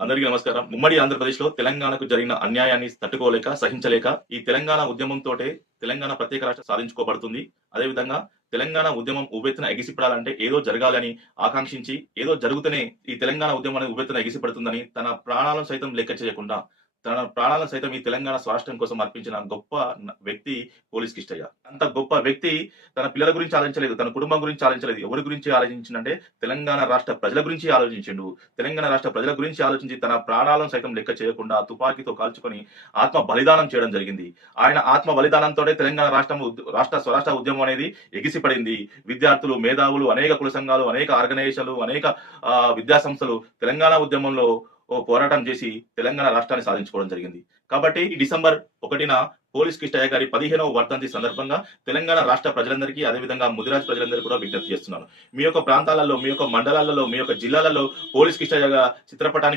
అందరికీ నమస్కారం. ఉమ్మడి ఆంధ్రప్రదేశ్‌లో తెలంగాణకు జరిగిన అన్యాయాన్ని తట్టుకోలేక, సహించలేక ఈ తెలంగాణ ఉద్యమంతోటే తెలంగాణ ప్రత్యేక రాష్ట్రం సాధించుకోబడుతుంది. అదేవిధంగా తెలంగాణ ఉద్యమం ఉవ్వెత్తున ఎగిసిపడాలంటే ఏదో జరగాలని ఆకాంక్షించి, ఏదో జరుగుతూనే ఈ తెలంగాణ ఉద్యమం అనేది ఉవ్వెత్తున ఎగిసిపడుతుందని తన ప్రాణాలను సైతం లెక్క చేయకుండా, తన ప్రాణాలను సైతం ఈ తెలంగాణ స్వాతంత్ర్యం కోసం అర్పించిన గొప్ప వ్యక్తి పోలీస్ కిష్టయ్య. అంత గొప్ప వ్యక్తి తన పిల్లల గురించి ఆలోచించలేదు, తన కుటుంబం గురించి ఆలోచించలేదు. ఎవరి గురించి ఆలోచించిండంటే తెలంగాణ రాష్ట్ర ప్రజల గురించి ఆలోచించిండు. తెలంగాణ రాష్ట్ర ప్రజల గురించి ఆలోచించి తన ప్రాణాలను సైతం లెక్క చేయకుండా తుపాకీతో కాల్చుకొని ఆత్మ బలిదానం చేయడం జరిగింది. ఆయన ఆత్మ బలిదానంతోనే తెలంగాణ రాష్ట్ర స్వరాష్ట్ర ఉద్యమం అనేది ఎగిసిపడింది. విద్యార్థులు, మేధావులు, అనేక కుల సంఘాలు, అనేక ఆర్గనైజేషన్లు, అనేక విద్యా సంస్థలు తెలంగాణ ఉద్యమంలో పోరాటం చేసి తెలంగాణ రాష్ట్రాన్ని సాధించుకోవడం జరిగింది. కాబట్టి ఈ డిసెంబర్ 1న పోలీస్ కిష్టయ్య గారి 15వ వర్ధంతి సందర్భంగా తెలంగాణ రాష్ట్ర ప్రజలందరికీ, అదేవిధంగా ముదిరాజ్ ప్రజలందరికీ కూడా విజ్ఞప్తి చేస్తున్నాను. మీ యొక్క ప్రాంతాలలో, మీ యొక్క మండలాలలో, మీ యొక్క జిల్లాలలో పోలీస్ కిష్టయ్య చిత్రపటాన్ని